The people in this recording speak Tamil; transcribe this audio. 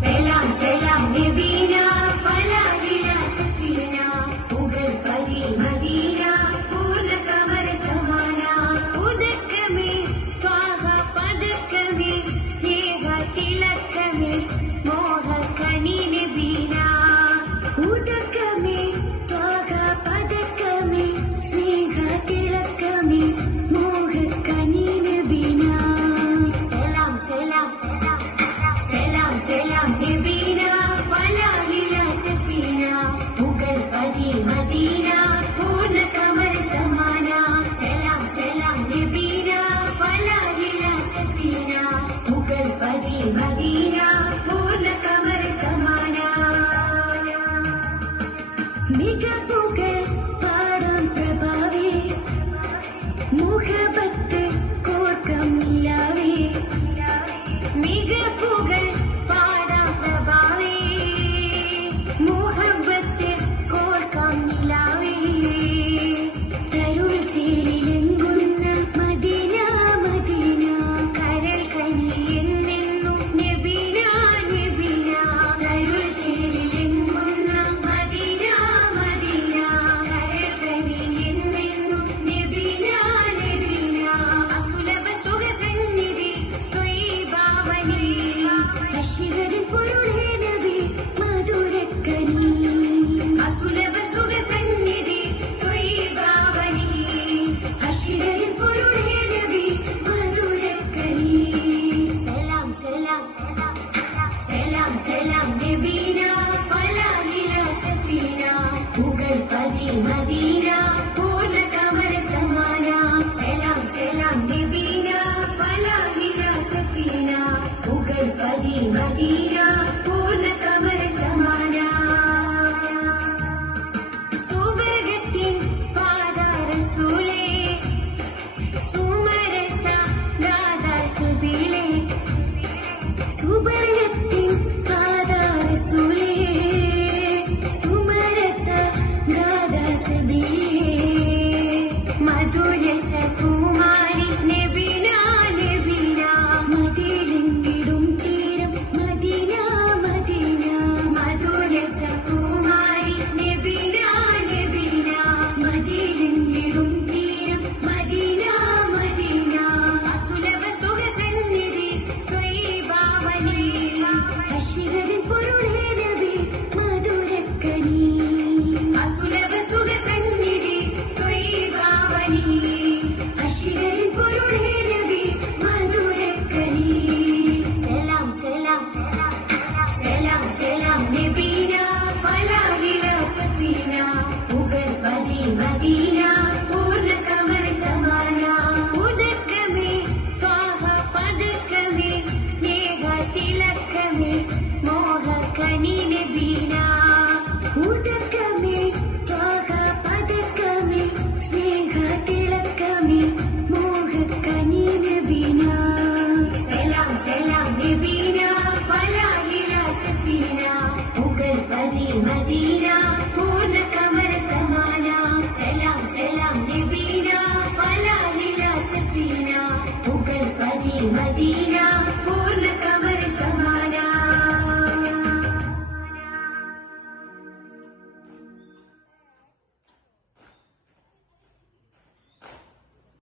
செலாம் செலாம் நெபி nadie